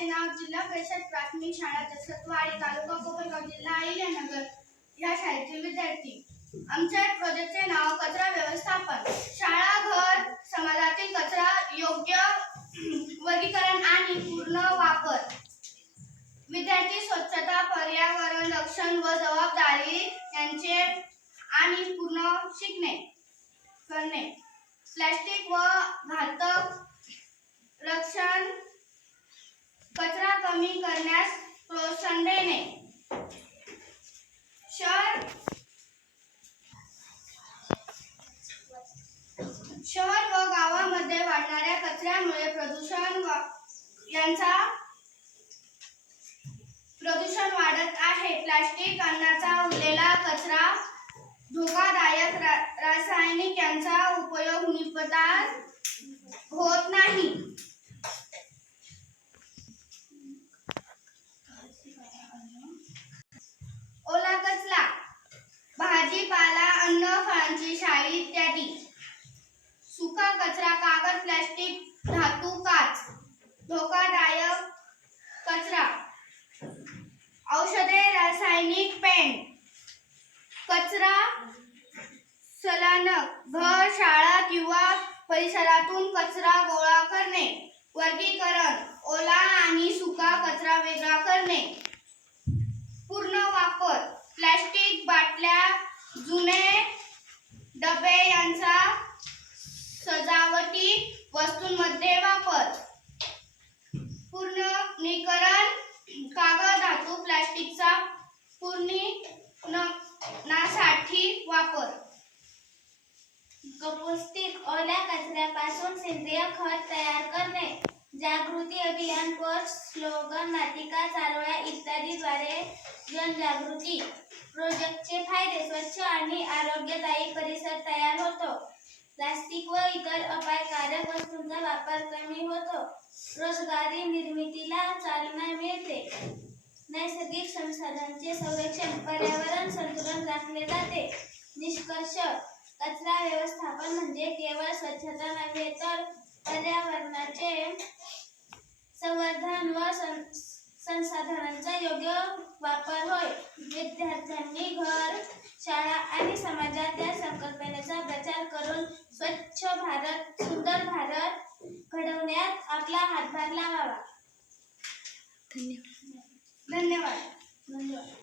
माझे नाव जिल्हा परिषद प्राथमिक शाळा जसतवाडी तालुका कोपरगाव जिल्हा अहिल्यानगर या शाळेचे विद्यार्थी. आमच्या प्रोजेक्टचे नाव कचरा व्यवस्थापन. शाळा घर समाजातील कचरा योग्य वर्गीकरण आणि पूर्ण वापर. विद्यार्थी स्वच्छता पर्यावरण रक्षण व जबाबदारी यांचे आणि पूर्ण शिकणे करणे. प्लॅस्टिक व घातक रक्षण कचरा कमी करण्यास प्रोत्साहन देणे. शहर शहर व गावामध्ये वाढणाऱ्या कचऱ्यामुळे प्रदूषण यांचा प्रदूषण वाढत आहे. प्लास्टिक अन्नाचा उरलेला कचरा धोकादायक रा- रासायनिक यांचा उपयोग निपटात होत नाही. सुका कचरा कागद प्लास्टिक धातू काच धोकादायक कचरा. औषधे रासायनिक पेंट. कचरा सलानक. घर शाळा किंवा परिसरातून कचरा गोळा करणे. वर्गीकरण. ओला आणि सुका कचरा वेगळा करणे. पूर्ण वापर. प्लास्टिक बाटल्या जुने डबे यांचा सजावटी वस्तूंमध्ये वापर पूर्णीकरण कागद धातू प्लास्टिकचा पूर्णीकरणासाठी वापर. कंपोस्टिंग ओल्या कचऱ्यापासून सेंद्रिय खत तयार करणे जागृती अभियान पोस्ट स्लोगन नाटिका चारोळ्या इत्यादीद्वारे जनजागृती. प्रोजेक्टचे फायदे स्वच्छ आणि आरोग्यदायी परिसर तयार होतो. प्लास्टिक व इतर अपायकारक वस्तूंचा वापर कमी होतो. रोजगारी निर्मितीला चालना मिळते. नैसर्गिक संसाधनांचे संरक्षण पर्यावरण संतुलन राखले जाते. निष्कर्ष कचरा व्यवस्थापन म्हणजे केवळ स्वच्छता नव्हे तर पर्यावरणाचे संवर्धन व सं- संसाधनांचा योग्य वापर होय. विद्यार्थ्यांनी घर शाळा आणि समाजात या संकल्पनेचा प्रचार करून स्वच्छ भारत सुंदर भारत घडवण्यात आपला हातभार लावावा. धन्यवाद धन्यवाद